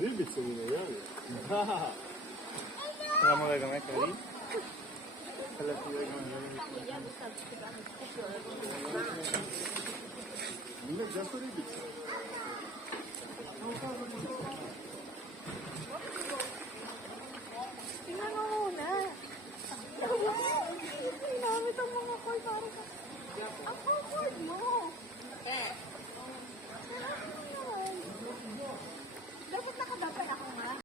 Ribice yine yani. Vamos a ver cómo es que vi. Yine Jaso Ribice.